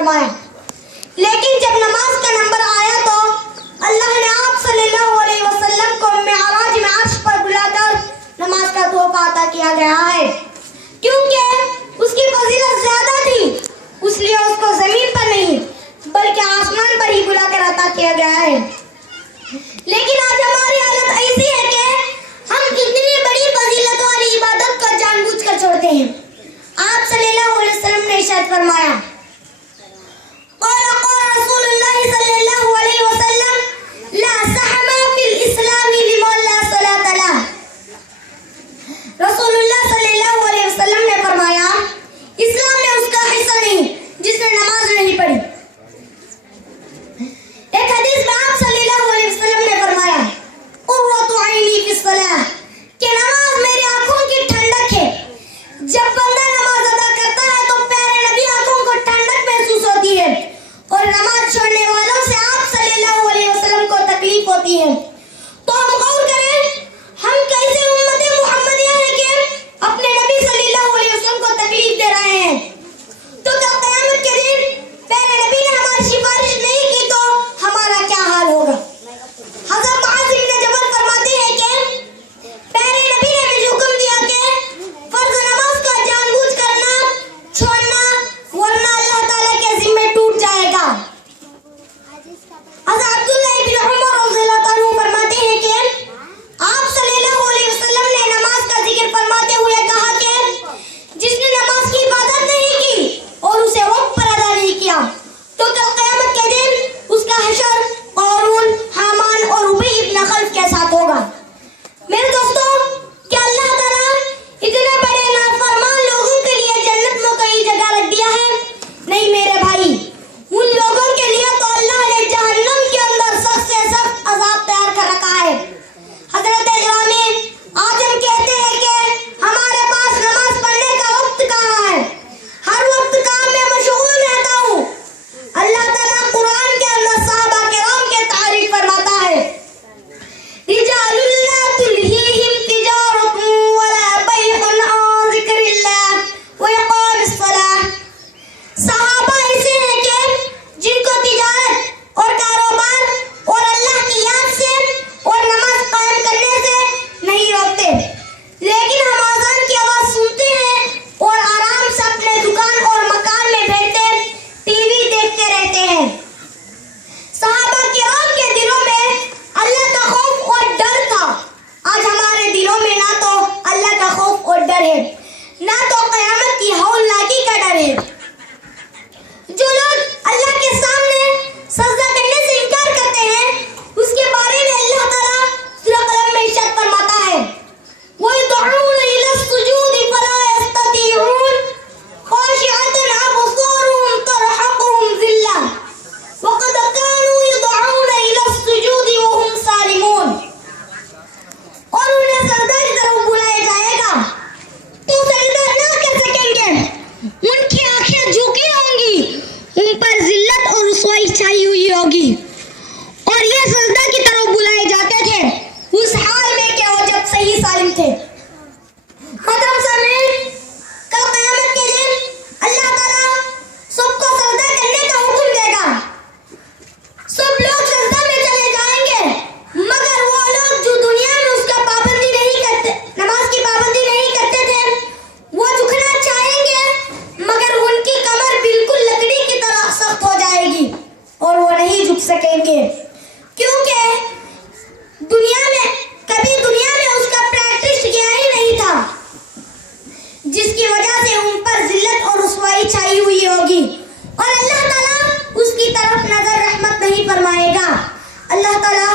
فرمایا. لیکن جب نماز کا نمبر آیا تو اللہ نے آپ صلی اللہ علیہ وسلم کو معراج میں عرش پر بلا کر نماز کا تحفہ عطا کیا گیا ہے. کیونکہ اس کی فضیلت زیادہ تھی اس لیے اس کو زمین پر نہیں بلکہ آسمان پر ہی بلا کر عطا کیا گیا ہے. لیکن آج ہماری حالت ایسی ہے کہ ہم اتنی بڑی فضیلت والی عبادت کو جان بوجھ کر چھوڑتے ہیں. آپ صلی اللہ علیہ وسلم نے ارشاد فرمایا قال رسول اللہ صلی اللہ علیہ وسلم لا سحم فی الاسلام لمن لا صلاۃ له. رسول اللہ صلی اللہ علیہ وسلم نے فرمایا اسلام میں اس کا حصہ نہیں جس نے نماز نہیں پڑھی. ایک حدیث میں آپ صلی اللہ علیہ وسلم نے فرمایا قرۃ عینی فی الصلاۃ کہ نماز میری آنکھوں کی ٹھنڈک ہے. جب بندہ نماز ادا کرتا ہے تو پیارے نبی آنکھوں کو ٹھنڈک محسوس ہوتی ہے اور نماز چھوڑنے والوں سے آپ صلی اللہ علیہ وسلم کو تکلیف ہوتی ہے. تو ہم غور کریں ہم کیسے امت محمدیہ ہیں کہ اپنے نبی صلی اللہ علیہ وسلم کو تکلیف دے رہے ہیں. تو کل قیامت کے دن پیارے نبی نے ہماری سفارش نہیں کی تو ہمارا کیا حال ہوگا. حضرت معاذ بن جبل فرماتے ہیں کہ پیارے نبی نے مجھے حکم دیا کہ فرض نماز کا جان بوجھ کرنا چھوڑنا ورنہ اللہ تعالیٰ کے ذمہ ٹوٹ جائے گا. حضرت عبداللہ بن عمر رضی اللہ عنہ فرماتے ہیں کہ آپ صلی اللہ علیہ وسلم نے نماز کا ذکر فرماتے ہوئے کہا کہ جس نے نماز کی عبادت نہیں کی اور اسے وقت پر ادا نہیں کیا تو کل قیامت کے دن اس کا حشر قارون حامان اور ابی ابن خلف کے ساتھ ہوگا. میرے دوستوں کیا اللہ تعالیٰ اتنے بڑے نافرمان لوگوں کے لیے جنت میں کئی جگہ رکھ دیا ہے؟ نہیں میرے بھائی, ان لوگوں کے لیے تو اللہ نے جہنم کے اندر سخت سے سخت عذاب تیار کر رکھا ہے. حضرت گرامی آج ہم کہتے ہیں کہ ہمارے پاس نماز پڑھنے کا وقت کہاں ہے, ہر وقت کام میں مشغول رہتا ہوں. اللہ تعالیٰ قرآن کے اندر صحابہ کرام کے تعریف فرماتا ہے رجال لا تلہیہم تجارت ولا بیع عن ذکر اللہ وإقام الصلاۃ. صحابہ ایسے ہیں کہ جن کو تجارت اور کاروبار اور اللہ کی یاد سے اور نماز قائم کرنے سے نہیں روکتے, لیکن ہم اذان کی آواز سنتے ہیں اور آرام سے اپنے دکان اور مکان میں بیٹھتے ٹی وی دیکھتے رہتے ہیں. صحابہ کرام کے دلوں میں اللہ کا خوف اور ڈر تھا. آج ہمارے دلوں میں نہ تو اللہ کا خوف اور ڈر ہے نہ تو قیامت کی ہولناکی کا ڈر ہے. جو لوگ اللہ کے سامنے سجدہ کرنے سے انکار کرتے ہیں اس کے بارے میں اللہ تعالیٰ سورہ قلم میں ارشاد فرماتا ہے وَيَدْعُونَ إِلَى السُّجُودِ فَلَا يَسْتَطِيعُونَ خَاشِعَةً أَبْصَارُهُمْ تَرْهَقُهُمْ ذِلَّةٌ وَقَدْ كَانُوا يُدْعَوْنَ إِلَى السُّجُودِ وَهُمْ سَالِمُونَ. اور انہیں سجدہ کی طرف بلایا جائے گا تو سجدہ نہ کر سکیں گے, ان کی آنکھیں جھکی ہوں گی, ان پر ذلت اور رسوائی چھائی ہوئی ہوگی. اور یہ سجدہ کی طرف بلائے جاتے تھے اس حال میں کہ وہ جب صحیح سالم تھے. محترم سامعین, کل قیامت کے دن اللہ تعالیٰ سب کو سجدہ کرنے کا حکم دے گا. سب لوگ سجدہ میں چلے جائیں گے مگر وہ لوگ جو دنیا میں اس کا پابندی نہیں کرتے, نماز کی پابندی نہیں کرتے تھے وہ جھکنا چاہیں گے مگر ان کی کمر بالکل لکڑی کی طرح سخت ہو جائے گی اور وہ نہیں جھک سکیں گے کیونکہ دنیا میں اس کا پریکٹس کیا ہی نہیں تھا, جس کی وجہ سے ان پر ذلت اور رسوائی چھائی ہوئی ہوگی اور اللہ تعالیٰ اس کی طرف نظر رحمت نہیں فرمائے گا. اللہ تعالیٰ